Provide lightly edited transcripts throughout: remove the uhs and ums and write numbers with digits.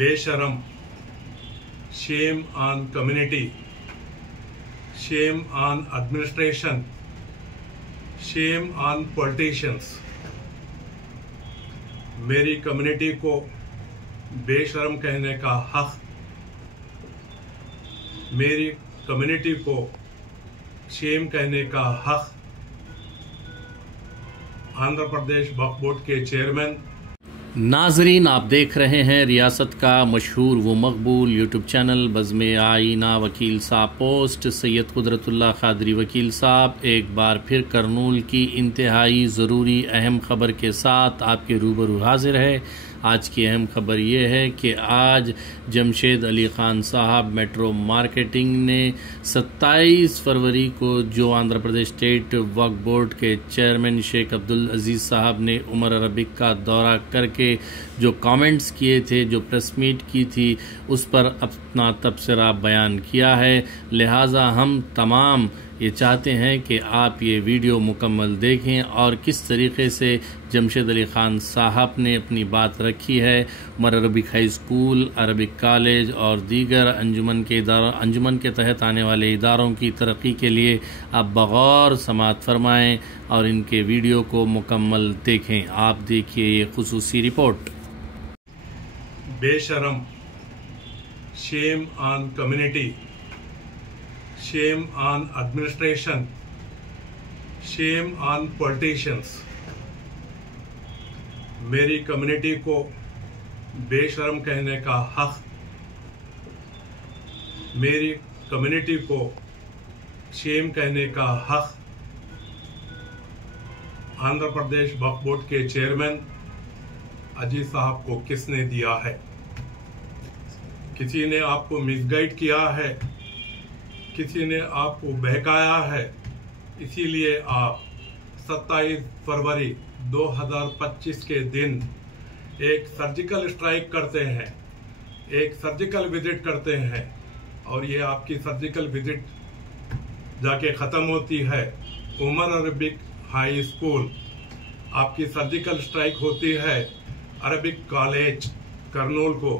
बेशरम, shame on community, shame on administration, shame on politicians। मेरी community को बेशरम कहने का हक, मेरी कम्युनिटी को शेम कहने का हक आंध्र प्रदेश वक्फ बोर्ड के चेयरमैन। नाजरीन, आप देख रहे हैं रियासत का मशहूर व मकबूल यूट्यूब चैनल बज़्म आईना वकील साहब पोस्ट। सैयद कुदरतुल्लाह कादरी वकील साहब एक बार फिर करनूल की इंतहाई ज़रूरी अहम खबर के साथ आपके रूबरू हाजिर है। आज की अहम खबर ये है कि आज जमशेद अली ख़ान साहब मेट्रो मार्केटिंग ने 27 फरवरी को जो आंध्र प्रदेश स्टेट वक्फ बोर्ड के चेयरमैन शेख अब्दुल अजीज़ साहब ने उमर अरबिक का दौरा करके जो कमेंट्स किए थे, जो प्रेस मीट की थी, उस पर अपना तबसरा बयान किया है। लिहाजा हम तमाम ये चाहते हैं कि आप ये वीडियो मुकम्मल देखें और किस तरीके से जमशेद अली ख़ान साहब ने अपनी बात रखी है। Umar Arabic high school, Arabic college और दीगर अंजुमन के तहत आने वाले इदारों की तरक्की के लिए आप बगौर समाअत फरमाएँ और इनके वीडियो को मुकम्मल देखें। आप देखिए ये खुसूसी रिपोर्ट। बेशरम, shame on community, shame on administration, shame on politicians। मेरी कम्युनिटी को बेशरम कहने का हक, मेरी कम्युनिटी को शेम कहने का हक आंध्र प्रदेश वक्फ बोर्ड के चेयरमैन अजीज साहब को किसने दिया है? किसी ने आपको मिसगाइड किया है, किसी ने आपको बहकाया है, इसीलिए आप 27 फरवरी 2025 के दिन एक सर्जिकल स्ट्राइक करते हैं, एक सर्जिकल विजिट करते हैं और ये आपकी सर्जिकल विजिट जाके ख़त्म होती है उमर अरबिक हाई स्कूल। आपकी सर्जिकल स्ट्राइक होती है अरबिक कॉलेज करनूल को,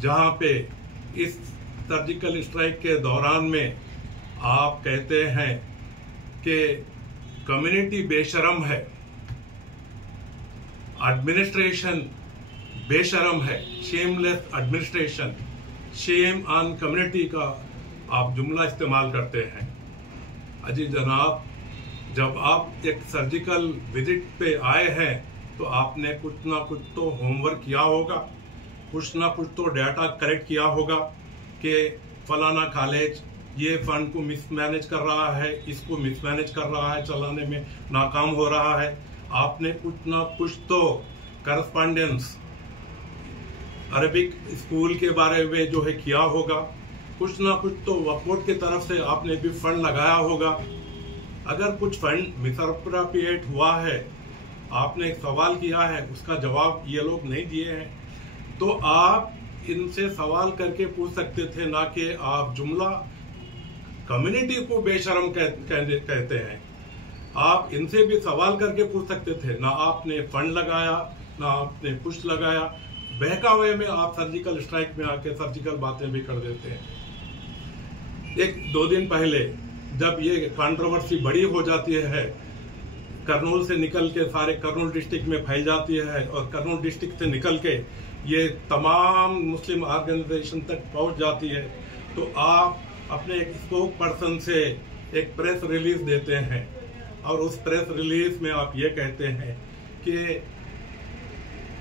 जहाँ पे इस सर्जिकल स्ट्राइक के दौरान में आप कहते हैं कि कम्युनिटी बेशरम है, एडमिनिस्ट्रेशन बेशरम है, shameless administration, shame on community का आप जुमला इस्तेमाल करते हैं। अजी जनाब, जब आप एक सर्जिकल विजिट पे आए हैं तो आपने कुछ ना कुछ तो होमवर्क किया होगा, कुछ ना कुछ तो डाटा कलेक्ट किया होगा कि फलाना कॉलेज ये फंड को मिसमैनेज कर रहा है, इसको मिसमैनेज कर रहा है, चलाने में नाकाम हो रहा है। आपने कुछ ना कुछ तो करस्पॉन्डेंस अरबिक स्कूल के बारे में जो है किया होगा, कुछ ना कुछ तो वक्फ बोर्ड की तरफ से आपने भी फंड लगाया होगा। अगर कुछ फंड मिसअप्रोप्रिएट हुआ है, आपने एक सवाल किया है, उसका जवाब ये लोग नहीं दिए हैं, तो आप इनसे सवाल करके पूछ सकते थे, ना कि आप जुमला कम्युनिटी को बेशरम कहते हैं। आप इनसे भी सवाल करके पूछ सकते थे, ना आपने फंड लगाया, ना आपने कुछ लगाया। बहकावे में आप सर्जिकल स्ट्राइक में आके सर्जिकल बातें भी कर देते हैं। 1-2 दिन पहले जब ये कंट्रोवर्सी बड़ी हो जाती है, करनूल से निकल के सारे करनूल डिस्ट्रिक्ट में फैल जाती है और करनूल डिस्ट्रिक्ट से निकल के ये तमाम मुस्लिम ऑर्गेनाइजेशन तक पहुंच जाती है, तो आप अपने एक स्पोक पर्सन से एक प्रेस रिलीज देते हैं और उस प्रेस रिलीज में आप ये कहते हैं कि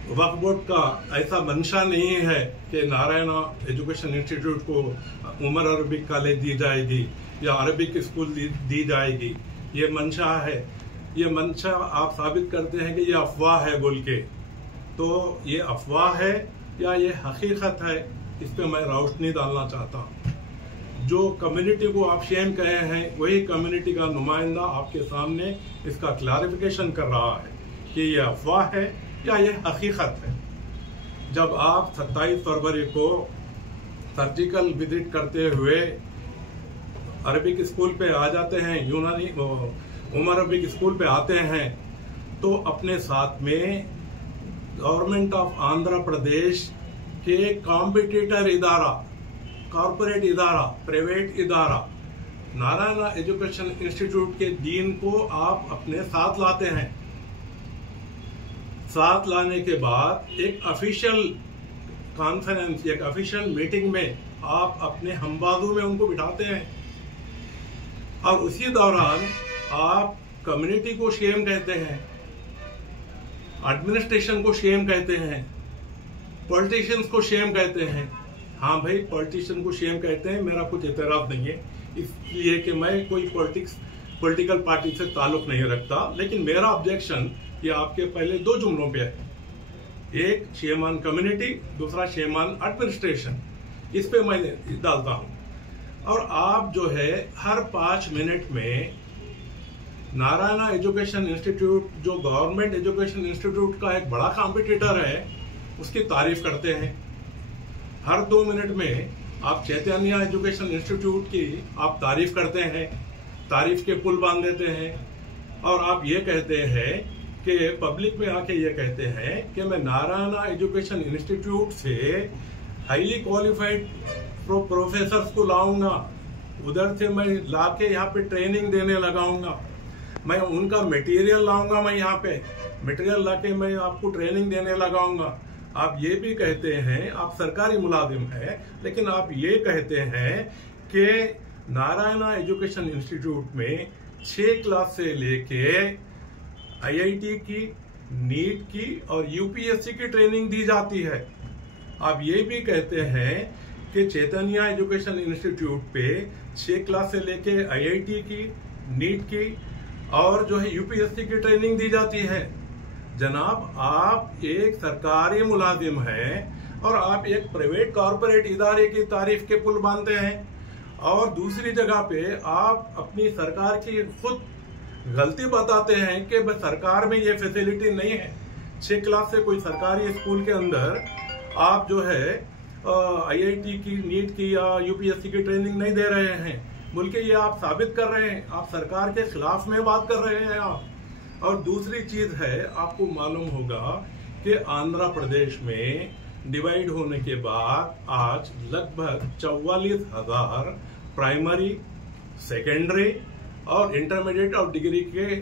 वक्फ बोर्ड का ऐसा मंशा नहीं है कि नारायणा एजुकेशन इंस्टीट्यूट को उमर अरबिक कॉलेज दी जाएगी या अरबिक स्कूल दी जाएगी। ये मंशा है, ये मंशा आप साबित करते हैं कि ये अफवाह है बोल के। तो ये अफवाह है या ये हकीकत है, इस पे मैं रोशनी डालना चाहता हूँ। जो कम्युनिटी को आप शेम कहे हैं, वही कम्युनिटी का नुमाइंदा आपके सामने इसका क्लैरिफिकेशन कर रहा है कि ये अफवाह है या ये हकीकत है। जब आप 27 फरवरी को सर्जिकल विजिट करते हुए अरबिक स्कूल पे आ जाते हैं, यूनानी उमर अरबिक स्कूल पे आते हैं, तो अपने साथ में गवर्नमेंट ऑफ आंध्र प्रदेश कि कॉम्पिटिटर इदारा, कॉर्पोरेट इदारा, प्राइवेट इदारा नारायणा एजुकेशन इंस्टीट्यूट के डीन को आप अपने साथ लाते हैं। साथ लाने के बाद एक ऑफिशियल कॉन्फ्रेंस, एक ऑफिशियल मीटिंग में आप अपने हमबाजू में उनको बिठाते हैं और उसी दौरान आप कम्युनिटी को शेम कहते हैं, एडमिनिस्ट्रेशन को शेम कहते हैं, पॉलिटिशियंस को शेम कहते हैं। हाँ भाई, पॉलिटिशियन को शेम कहते हैं, मेरा कुछ एतराज नहीं है, इसलिए कि मैं कोई पॉलिटिकल पार्टी से ताल्लुक नहीं रखता। लेकिन मेरा ऑब्जेक्शन ये आपके पहले दो जुमलों पे है, एक शेम ऑन कम्युनिटी, दूसरा शेम ऑन एडमिनिस्ट्रेशन। इस पे मैं डालता हूं। और आप जो है हर 5 मिनट में नारायणा एजुकेशन इंस्टीट्यूट, जो गवर्नमेंट एजुकेशन इंस्टीट्यूट का एक बड़ा कॉम्पिटिटर है, उसकी तारीफ करते हैं। हर 2 मिनट में आप चैतन्य एजुकेशन इंस्टीट्यूट की आप तारीफ करते हैं, तारीफ के पुल बांध देते हैं और आप ये कहते हैं कि पब्लिक में आके ये कहते हैं कि मैं नारायणा एजुकेशन इंस्टीट्यूट से हाईली क्वालिफाइड प्रोफेसर्स को लाऊंगा, उधर से मैं लाके यहाँ पे ट्रेनिंग देने लगाऊंगा, मैं उनका मटेरियल लाऊंगा, मैं यहाँ पे मटेरियल लाके मैं आपको ट्रेनिंग देने लगाऊंगा। आप ये भी कहते हैं, आप सरकारी मुलाजिम हैं, लेकिन आप ये कहते हैं कि नारायणा एजुकेशन इंस्टीट्यूट में 6 क्लास से लेके IIT की, नीट की और UPSC की ट्रेनिंग दी जाती है। आप ये भी कहते हैं कि चैतन्य एजुकेशन इंस्टीट्यूट पे 6 क्लास से लेके IIT की, नीट की और जो है UPSC की ट्रेनिंग दी जाती है। जनाब, आप एक सरकारी मुलाजिम हैं और आप एक प्राइवेट कॉर्पोरेट इदारे की तारीफ के पुल बांधते हैं और दूसरी जगह पे आप अपनी सरकार की खुद गलती बताते हैं कि सरकार में ये फैसिलिटी नहीं है। 6 क्लास से कोई सरकारी स्कूल के अंदर आप जो है IIT की, नीट की या UPSC की ट्रेनिंग नहीं दे रहे हैं, बल्कि ये आप साबित कर रहे हैं, आप सरकार के खिलाफ में बात कर रहे हैं आप। और दूसरी चीज है, आपको मालूम होगा कि आंध्र प्रदेश में डिवाइड होने के बाद आज लगभग 44,000 प्राइमरी, सेकेंडरी और इंटरमीडिएट और डिग्री के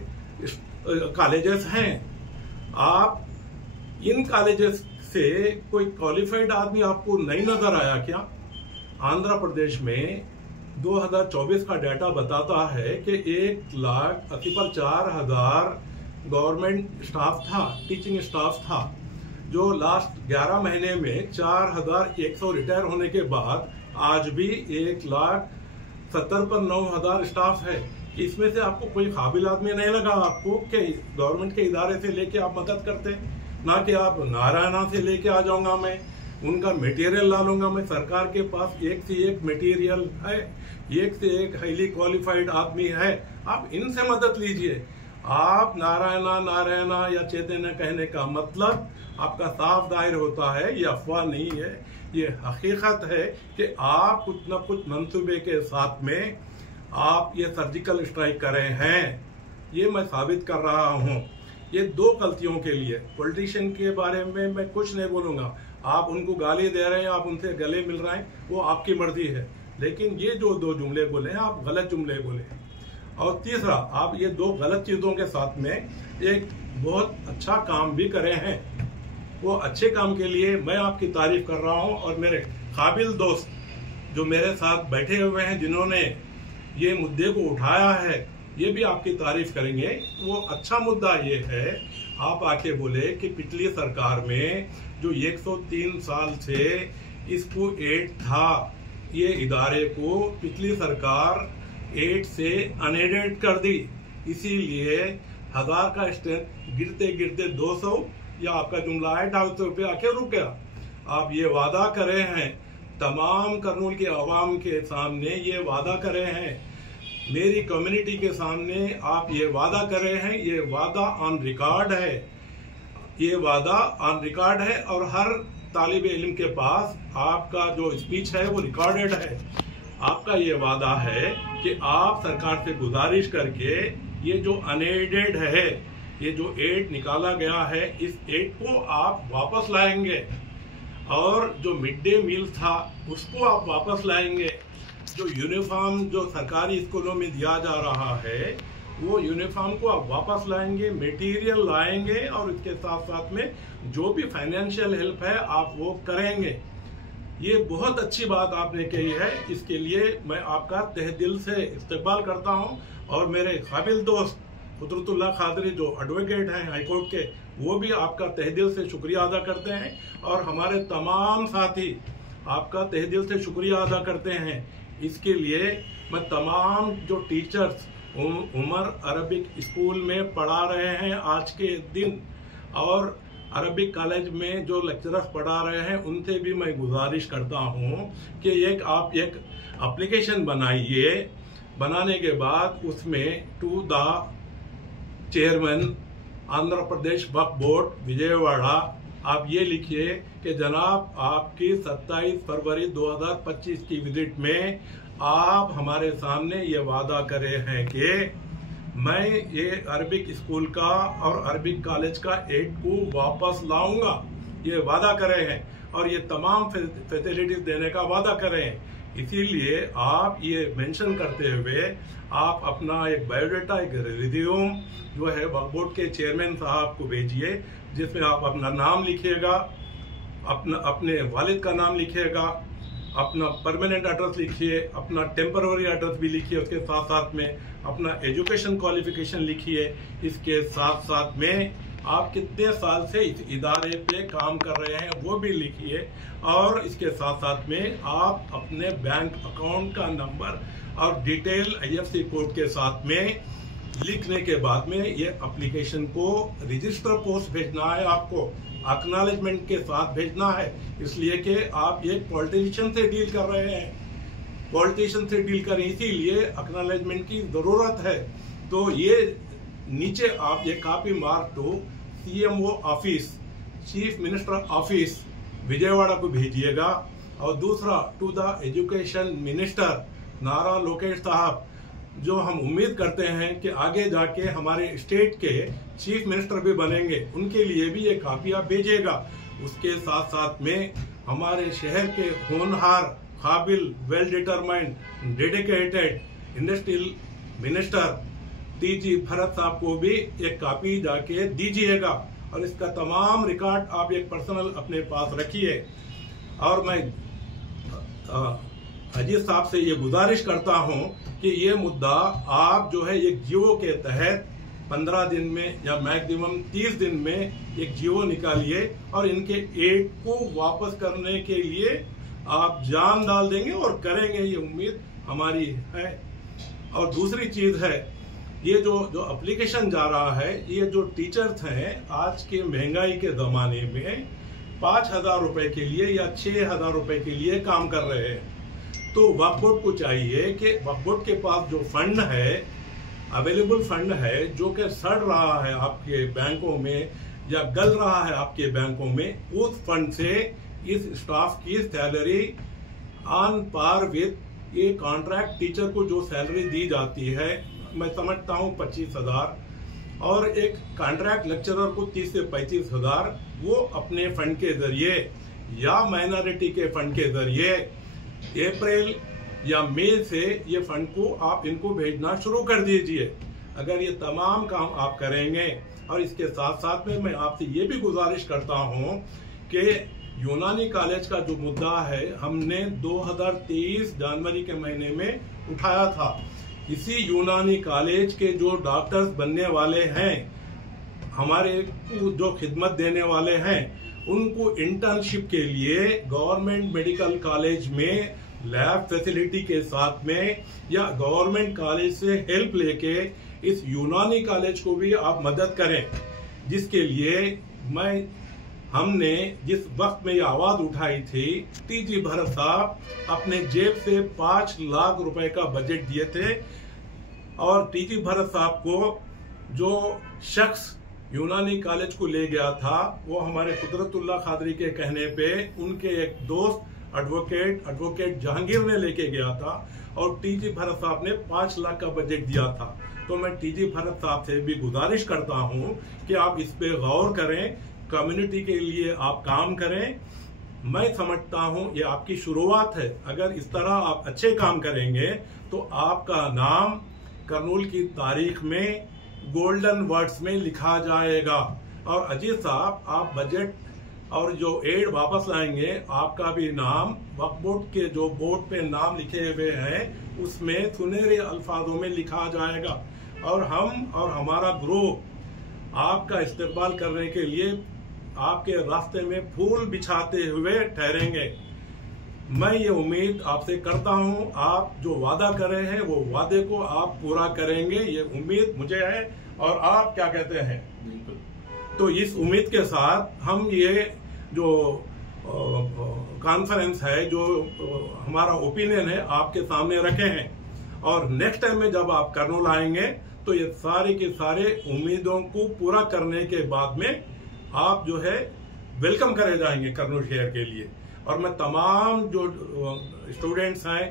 कॉलेजेस हैं। आप इन कॉलेजेस से कोई क्वालिफाइड आदमी आपको नहीं नजर आया क्या? आंध्र प्रदेश में 2024 का डाटा बताता है कि 1,84,000 गवर्नमेंट स्टाफ था, टीचिंग स्टाफ था, जो लास्ट 11 महीने में 4,100 रिटायर होने के बाद आज भी 1,70,900 स्टाफ है। इसमें से आपको कोई काबिल आदमी नहीं लगा आपको कि गवर्नमेंट के इदारे से लेके आप मदद करते, ना कि आप नारायणा से लेके आ जाऊंगा, मैं उनका मटेरियल ला लूंगा। मैं सरकार के पास एक से एक मटेरियल है, एक से एक हाईली क्वालिफाइड आदमी है, आप इनसे मदद लीजिए। आप नारायणा या चैतन्य कहने का मतलब आपका साफ जाहिर होता है, ये अफवाह नहीं है, ये हकीकत है कि आप कुछ न कुछ मंसूबे के साथ में आप ये सर्जिकल स्ट्राइक कर रहे हैं। ये मैं साबित कर रहा हूं। ये 2 गलतियों के लिए पॉलिटिशियन के बारे में मैं कुछ नहीं बोलूंगा। आप उनको गाली दे रहे हैं, आप उनसे गले मिल रहे हैं, वो आपकी मर्जी है, लेकिन ये जो 2 जुमले बोले हैं आप गलत जुमले बोले हैं। और तीसरा, आप ये 2 गलत चीजों के साथ में एक बहुत अच्छा काम भी करे हैं। वो अच्छे काम के लिए मैं आपकी तारीफ कर रहा हूं और मेरे काबिल दोस्त जो मेरे साथ बैठे हुए हैं, जिन्होंने ये मुद्दे को उठाया है, ये भी आपकी तारीफ करेंगे। वो अच्छा मुद्दा ये है, आप आके बोले कि पिछली सरकार में जो 103 साल से इसको 8 था, ये इदारे को पिछली सरकार 8 से अनएडेड कर दी, इसीलिए 1000 का स्ट्रेंथ गिरते गिरते 200 या आपका जुमला है 250 पे आके रुक गया। आप ये वादा करे हैं, तमाम करनूल के अवाम के सामने ये वादा करे हैं, मेरी कम्युनिटी के सामने आप ये वादा कर रहे हैं, ये वादा ऑन रिकॉर्ड है, ये वादा ऑन रिकॉर्ड है और हर तालिब इल्म के पास आपका जो स्पीच है वो रिकॉर्डेड है। आपका ये वादा है कि आप सरकार से गुजारिश करके ये जो अनएडेड है, ये जो एड निकाला गया है, इस एड को आप वापस लाएंगे। और जो मिड डे मील था उसको आप वापस लाएंगे। जो यूनिफॉर्म जो सरकारी स्कूलों में दिया जा रहा है वो यूनिफॉर्म को आप वापस लाएंगे, मटेरियल लाएंगे और इसके साथ साथ में जो भी फाइनेंशियल हेल्प है आप वो करेंगे। ये बहुत अच्छी बात आपने कही है, इसके लिए मैं आपका तहे दिल से इस्तकबाल करता हूं। और मेरे काबिल दोस्त कुदरतुल्लाह खादरी जो एडवोकेट हैं हाई कोर्ट के, वो भी आपका तहे दिल से शुक्रिया अदा करते हैं और हमारे तमाम साथी आपका तहे दिल से शुक्रिया अदा करते हैं। इसके लिए मैं तमाम जो टीचर्स उमर अरबिक स्कूल में पढ़ा रहे हैं आज के दिन और अरबिक कॉलेज में जो लेक्चरर्स पढ़ा रहे हैं उनसे भी मैं गुजारिश करता हूं कि आप एक एप्लीकेशन बनाइए। बनाने के बाद उसमें to the chairman Andhra Pradesh Waqf board Vijayawada आप ये लिखिए कि जनाब आपकी 27 फरवरी 2025 की विजिट में आप हमारे सामने ये वादा करे हैं कि मैं ये अरबिक स्कूल का और अरबिक कॉलेज का एड को वापस लाऊंगा, ये वादा करे हैं और ये तमाम फैसिलिटीज देने का वादा करे हैं। इसीलिए आप ये मेंशन करते हुए आप अपना एक बायोडाटा, एक रिज्यूम जो है वक्फ बोर्ड के चेयरमैन साहब को भेजिए, जिसमें आप अपना नाम लिखिएगा, अपने वालिद का नाम लिखिएगा, अपना परमानेंट एड्रेस लिखिए, अपना टेम्पररी एड्रेस भी लिखिए, उसके साथ साथ में अपना एजुकेशन क्वालिफिकेशन लिखिए। इसके साथ साथ में आप कितने साल से इस इदारे पे काम कर रहे हैं वो भी लिखिए और इसके साथ साथ में आप अपने बैंक अकाउंट का नंबर और डिटेल IFSC कोड के साथ में लिखने के बाद में ये एप्लीकेशन को रजिस्टर पोस्ट भेजना है, आपको एक्नॉलेजमेंट के साथ भेजना है। इसलिए कि आप एक पॉलिटिशियन से डील कर रहे हैं, पॉलिटिशियन से डील करें, इसीलिए एक्नॉलेजमेंट की जरूरत है। तो ये नीचे आप ये copy mark to CMO office, chief minister office Vijayawada को भेजिएगा और दूसरा टू द एजुकेशन मिनिस्टर नारा लोकेश साहब, जो हम उम्मीद करते हैं कि आगे जाके हमारे स्टेट के चीफ मिनिस्टर भी बनेंगे, उनके लिए भी ये कॉपी आप भेजिएगा। उसके साथ साथ में हमारे शहर के होनहार, काबिल, well determined, dedicated industrial minister TG Bharat साहब को भी एक कॉपी जाके दीजिएगा और इसका तमाम रिकॉर्ड आप एक पर्सनल अपने पास रखिए। और मैं अजीत साहब से ये गुजारिश करता हूं कि ये मुद्दा आप जो है एक जीओ के तहत 15 दिन में या मैक्सिमम 30 दिन में एक जीओ निकालिए और इनके एड को वापस करने के लिए आप जान डाल देंगे और करेंगे, ये उम्मीद हमारी है। और दूसरी चीज है, ये जो एप्लीकेशन जा रहा है, ये जो टीचर्स हैं आज के महंगाई के जमाने में 5,000 रुपए के लिए या 6,000 रुपए के लिए काम कर रहे हैं। तो वक्फ बोर्ड को चाहिए कि वक्फ बोर्ड के पास जो फंड है, अवेलेबल फंड है, जो कि सड़ रहा है आपके बैंकों में या गल रहा है आपके बैंकों में, उस फंड से इस स्टाफ की सैलरी ऑन पार विद ये कॉन्ट्रैक्ट टीचर को जो सैलरी दी जाती है, मैं समझता हूँ 25,000, और एक कॉन्ट्रैक्ट लेक्चरर को 30 से 35,000, वो अपने फंड के जरिए या माइनॉरिटी के फंड के जरिए अप्रैल या मई से ये फंड को आप इनको भेजना शुरू कर दीजिए। अगर ये तमाम काम आप करेंगे, और इसके साथ साथ में मैं आपसे ये भी गुजारिश करता हूँ कि यूनानी कॉलेज का जो मुद्दा है, हमने 2023 जनवरी के महीने में उठाया था। इसी यूनानी कॉलेज के जो डॉक्टर्स बनने वाले हैं, हमारे जो खिदमत देने वाले हैं, उनको इंटर्नशिप के लिए गवर्नमेंट मेडिकल कॉलेज में लैब फैसिलिटी के साथ में या गवर्नमेंट कॉलेज से हेल्प लेके इस यूनानी कॉलेज को भी आप मदद करें। जिसके लिए हमने जिस वक्त में ये आवाज उठाई थी, TG भरत साहब अपने जेब से 5 लाख रुपए का बजट दिए थे और TG भरत साहब को जो शख्स यूनानी कॉलेज को ले गया था, वो हमारे कुदरतुल्लाह खादरी के कहने पे उनके एक दोस्त एडवोकेट जहांगीर ने लेके गया था और TG भरत साहब ने 5 लाख का बजट दिया था। तो मैं TG भरत साहब से भी गुजारिश करता हूं कि आप इस पे गौर करें, कम्युनिटी के लिए आप काम करें मैं समझता हूं ये आपकी शुरुआत है। अगर इस तरह आप अच्छे काम करेंगे तो आपका नाम कर्नूल की तारीख में गोल्डन वर्ड्स में लिखा जाएगा। और अजीत साहब, आप बजट और जो एड वापस लाएंगे, आपका भी नाम वक्फ बोर्ड के जो बोर्ड पे नाम लिखे हुए हैं उसमें सुनहरे अल्फाजों में लिखा जाएगा। और हम और हमारा ग्रुप आपका इस्तेमाल करने के लिए आपके रास्ते में फूल बिछाते हुए ठहरेंगे। मैं ये उम्मीद आपसे करता हूं, आप जो वादा कर रहे हैं वो वादे को आप पूरा करेंगे, ये उम्मीद मुझे है। और आप क्या कहते हैं? बिल्कुल। तो इस उम्मीद के साथ हम ये जो कॉन्फ्रेंस है, जो हमारा ओपिनियन है, आपके सामने रखे हैं। और नेक्स्ट टाइम में जब आप कर्नूल आएंगे तो ये सारे के सारे उम्मीदों को पूरा करने के बाद में आप जो है वेलकम करे जाएंगे कर्नूल शहर के लिए। और मैं तमाम जो स्टूडेंट्स हैं,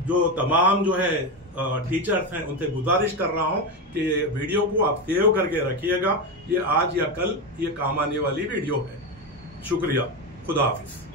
जो तमाम जो है टीचर्स हैं, उनसे गुजारिश कर रहा हूं कि वीडियो को आप सेव करके रखिएगा। ये आज या कल ये काम आने वाली वीडियो है। शुक्रिया। खुदा हाफिज।